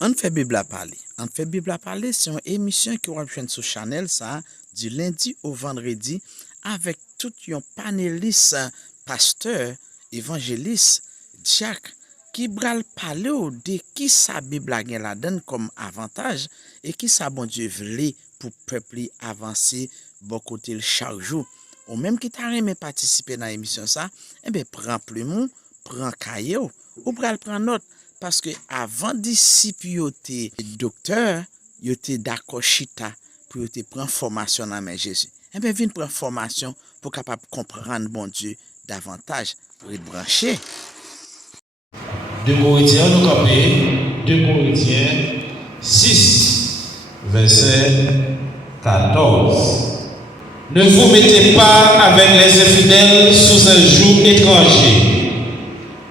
On fait Bible à parler. On fait Bible à parler, c'est une émission qui va sur Channel ça du lundi au vendredi avec tout un panéliste, pasteur, évangéliste, diacre qui bral parler de qui sa Bible a la donne comme avantage et qui sa bon Dieu voulait pour peuple avancer bon côté chaque jour. Ou même qui t'a aimé participer dans l'émission ça, eh bien prends plumeau, prends cahier ou bral prend note. Parce que avant disciple yo te docteur, yo te d'accord chita pour yo te prendre formation dans main Jésus. Et bien vinn prendre formation pour capable comprendre bon Dieu davantage pour être branché. 2 Corinthiens, nous camper 2 Corinthiens 6, verset 14. Ne vous mettez pas avec les infidèles sous un joug étranger.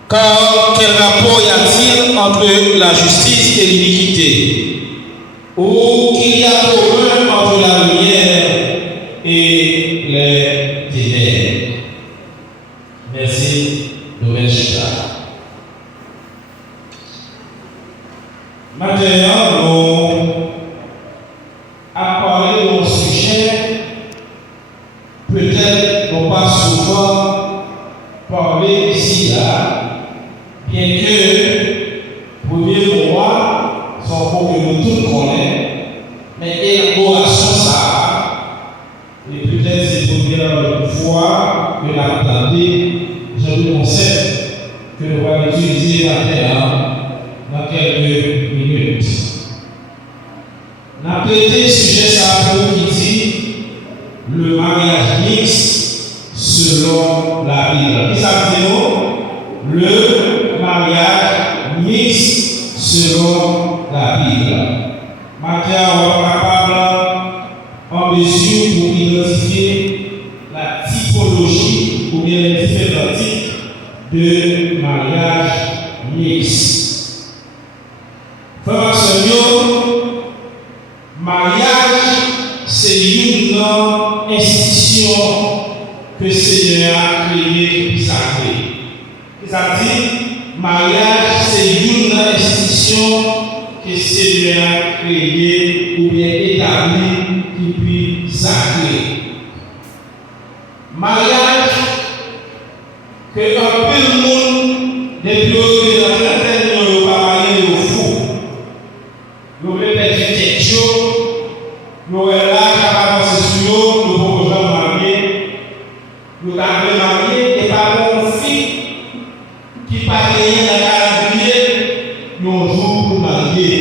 Car quel rapport y a-t-il entre la justice et l'iniquité? Ou qu'il y a commun entre la lumière et les ténèbres? Merci, Dorecha. Maintenant, nous allons parler d'un sujet, peut-être non pas souvent parlé ici là. Bien que premier mois sont pour que nous tous connaissons, mais élaboration ça, et peut-être c'est la première fois que la planté, je vous conseille que nous allons utiliser la terre dans quelques minutes. Nous avons traité le sujet ça qui dit le mariage mixte selon la Bible. Qui ça dit le mariage mixte selon la Bible. Maintenant, on va capable en mesure pour identifier la typologie ou bien les différents types de mariage mixte. Frères et sœurs, mariage, c'est une institution que le Seigneur a créée et sacrée. Ça dit, mariage, c'est une institution que le Seigneur a créée ou bien établie qui puis sacrée. Mariage, que un peu de monde, depuis que dans la tête, nous pas marié au fou. Nous répétons des choses, nous sommes là, nous avons sur nous, nous pouvons marier, nous avons marié et pas mon fils. Qui pas gagné dans la calendrier, nous jour pour marier.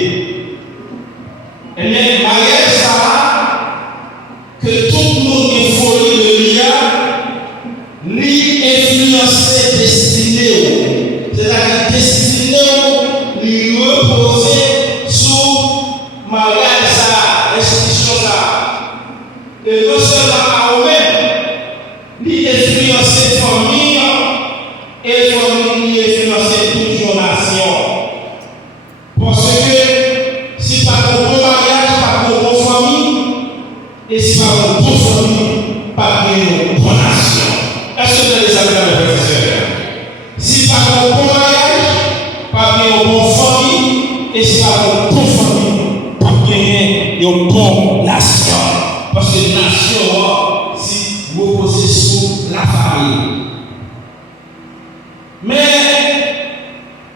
Et bien, mariage ça, que tout le monde est folie de l'IA, lui influencer destiné, c'est-à-dire destiné, lui reposer sous mariage ça, institution ça. Et non seulement à eux-mêmes, lui influencer famille, et famille financer toute nation. Parce que si pas un bon mariage, pas une bonne famille, et si pas une bonne famille, pas une bonne nation. Est-ce que vous avez des amis dans le professeur? Si pas un bon mariage, pas une bonne famille, et si pas une bonne famille, pas une bonne nation. Parce que nation, si vous posez sous la famille. Mais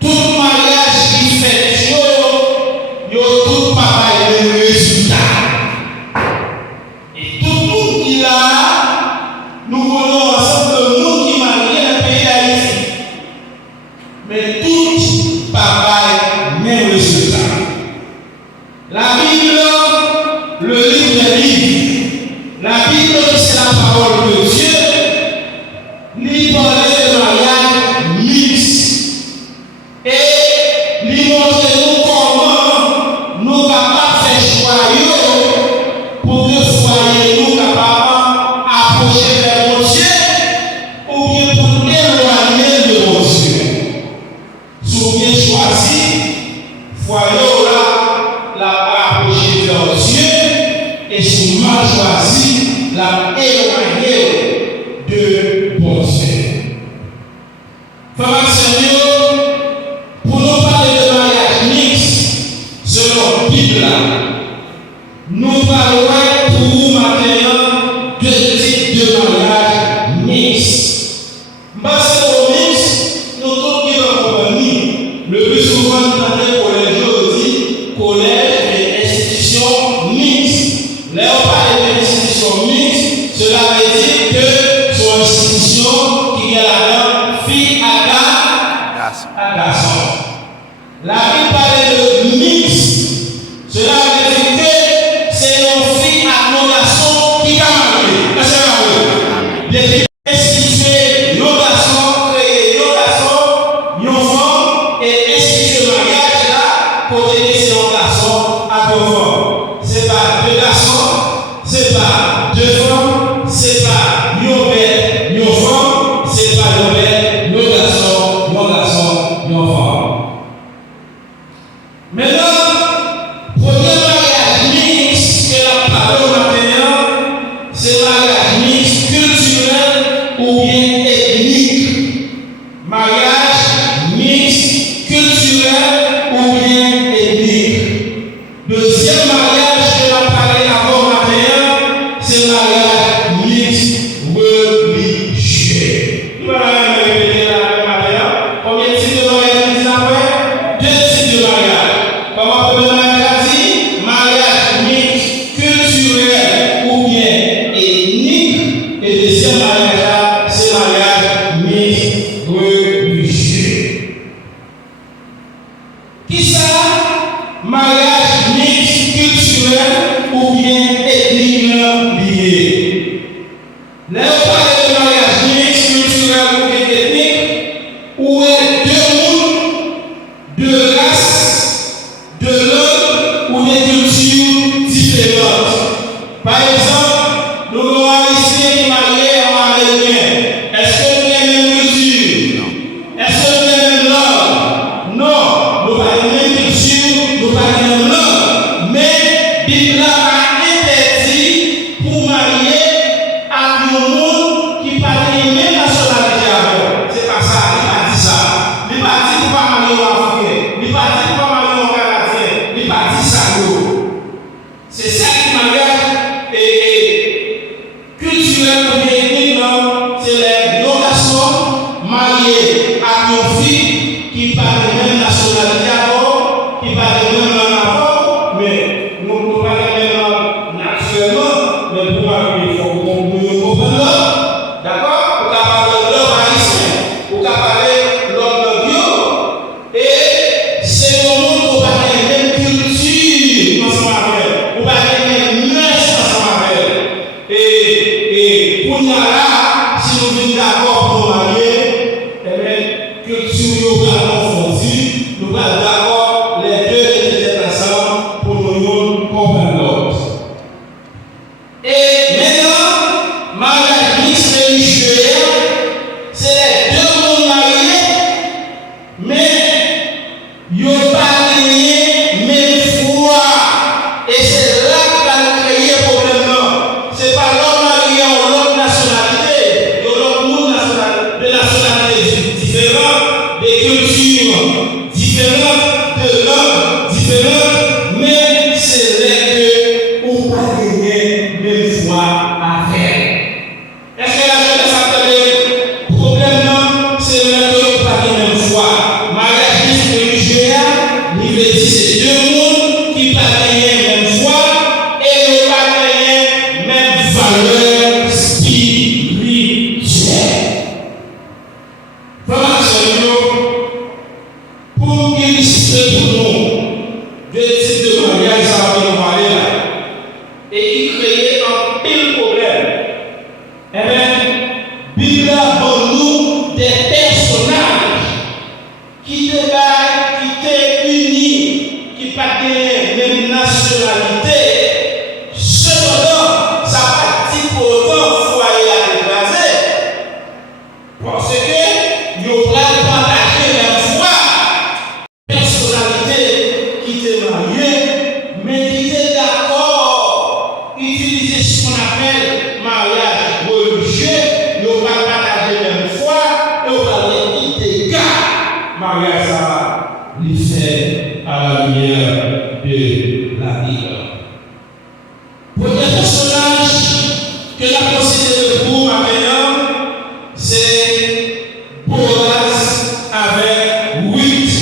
tout mariage qui fait yo tout pareil le résultat. Et tout le monde qui là, nous voulons ensemble le monde qui marie dans le pays d'Haïti. Mais tout pareil même résultat. La Bible, le livre des livres, la Bible c'est la parole de Dieu, lui parlait de mariage mixte. Et lui montrer nous comment nous capables de faire choix pour que foyer nous capables d'approcher vers mon Dieu ou bien pour éloigner de mon Dieu. Si vous bien choisi, foyer là, la approcher vers Dieu et si vous mal choisi, la éloigner de mon Dieu. Frères et sœurs, pour nous parler de mariage mixte, souvent dans les collèges aujourd'hui, collège et institution mixte. Là, on parle d'institution mixte, cela veut dire que c'est une institution qui a la fille à garçon. La Bible parle de mixte, cela veut dire que c'est une fille à nos garçons qui a marié. C'est vrai. Depuis instituer nos garçons, créer nos garçons, nos femmes, et instituer le mariage là, pour aider nos garçons à nos femmes. C'est pas deux garçons, c'est pas deux femmes, c'est pas nos belles, nos femmes, c'est pas nos belles, nos garçons, nos femmes. Maintenant, premier mariage mixte que la parole maintenant, c'est mariage mixte culturel ou bien ethnique. Mariage mixte culturel ou bien ethnique. Deuxième mariage que la parole avant maintenant, c'est mariage mixte religieux. Nous allons répéter la mariage. Combien de types de mariage nous avons? Deux types de mariage. Comment on peut dit mariage mixte culturel ou bien ethnique, et deuxième mariage, c'est mariage mixte religieux. Qui ça? Mariage mixte culturel ou bien ethnique lié. Là, on parle de mariage mixte culturel ou bien ethnique, où est deux mondes, deux races, de langues ou des cultures différentes. Par exemple, nous avons un haïtien qui est marié à un américain. Est-ce que nous avons la même culture? Est-ce que nous avons la même langue? Non, nous n'avons pas la même culture, nous n'avons pas la même langue. Mais Bible a interdit pour marier à un monde qui n'a pas la même nationalité avec. C'est pas ça, il n'a pas dit ça. Il n'a pas dit pour pas marier aux Africains. Il n'a pas dit pour pas marier aux Canadiens. Il n'a pas dit ça. C'est ça qui mariage et culturel ou bien ethnique, c'est les non-garçons mariés à une fille qui parle de même nationalité avant, qui parle de même langue avant, mais nous ne parlons pas de même langue naturellement, mais pour marier, il faut qu'on comprenne. D'accord? Pour parler de l'homme haïtien, pour parler de l'homme bio, et c'est au monde où on parle de même culture ensemble avec, on parle de même mœurs ensemble avec. Et pour nous là, si nous sommes d'accord pour nous marier, eh bien, culture nous va confondue, nous va d'accord les deux étaient ensemble pour nous comprendre l'autre. Et maintenant, mariage mixte religieux, c'est les deux mondes mariés, mais ils n'ont pas gagné même foi. Et c'est là que va créer un problème. Ce n'est pas l'homme marié à l'autre nationalité, de l'autre monde de nationalités différentes, des cultures différentes, de langues différentes, mais c'est là que on va gagner même foi à faire. Est-ce que la jeunesse a fait le problème? Non, c'est là que on va gagner même foi. Mariage mixte religieux, il veut dire c'est deux mondes qui pas gagner même foi et ne pas gagner même valeur spirituelle. Pour illustrer pour nous deux types de mariage, ça va nous parler là, et qui créent un pile problème. Eh bien, Bible a pour nous des personnages qui débattent, qui étaient unis, qui ne pas la même nationalité. Cependant, ça va dire pour autant foyer à déplacer. Parce que nous allons partager la foi. Personnalité qui étaient mariées, mais qui étaient d'accord, utiliser ce qu'on appelle mariage religieux, nous allons partager la même foi, et nous allons intégrer mariage ça va lui faire à la lumière de la Bible. Premier personnage que la considéré pour maintenant, c'est Boaz avec Ruth.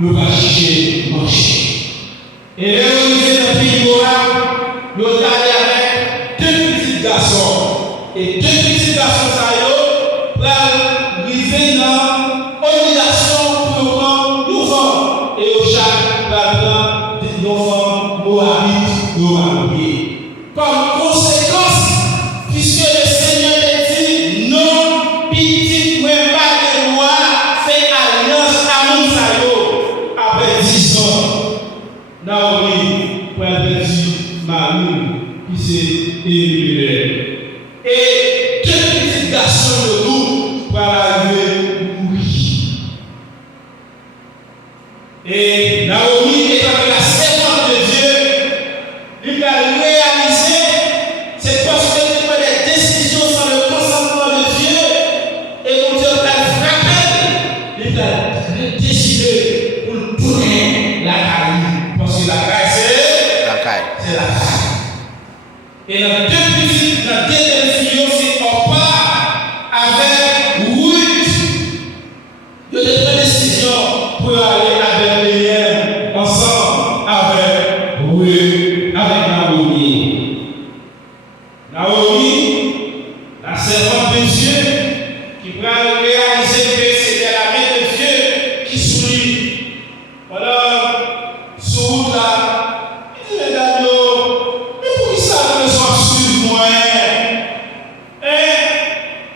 nous va chercher manger. Et là, on est dans le pays Moab, nous allons avec deux petits garçons. Et deux petits garçons, ça y est, pour arriver dans l'obligation pour prendre nous vents. Et au chaque là-dedans, nous vents Moabite, nous mariés. Comme conséquence, puisque le Seigneur a dit non, petit, moi, pas de moi, fait alliance à mon saillot. Après 10 ans, Naomi, pour elle dit Marie, qui s'est élevée. Et deux petits garçons de nous pour arriver mourir. Et Naomi est avec la servante de Dieu, il a réalisé, c'est parce que tu prends des décisions sans le consentement de Dieu, et mon Dieu t'a frappé, il a décidé pour tourner la caille. Parce que la caille, c'est la caille. C'est la caille. Et dans deux filles, c'est Orpa avec Ruth. Il y a des décisions pour aller à Bethléem ensemble avec Ruth, avec Naomi. Naomi, la servante de Dieu, qui va réaliser que c'était la main de Dieu qui sourit. Voilà, sur route là, il dit, mesdames, mais pour qui ça ne soit sur moi?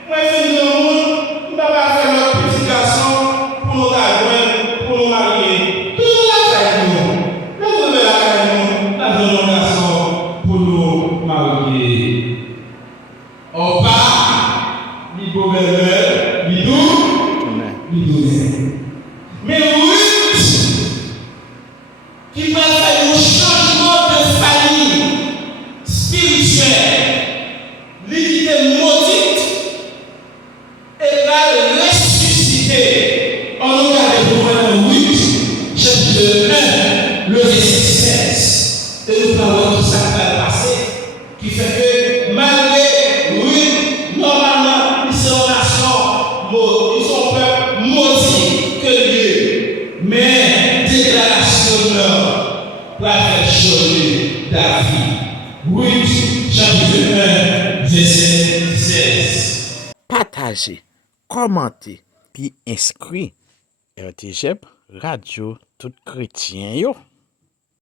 Moi, je dis, nous ne pas faire notre petit garçon pour nous garder, pour nous marier. Tout la caille, nous. Nous la caille, nous. La donnons garçon pour nous marier. On part, ni beau bébé, ni doux, ni doux. Mais Ruth, qui va faire un changement de famille spirituelle, l'unité maudite, et va ressusciter. On regarde pour 8, chapitre 1, le verset 16. Et nous parlons de tout ça qui va passer, qui fait que malgré Ruth, normalement, ils sont nation, ils sont peuple maudit que Dieu. Mais déclaration de l'homme va faire changer David. Ruth, chapitre 1, verset 16. Partagez, commentez, puis inscrivez RTGEP Radio Tout Chrétien yo.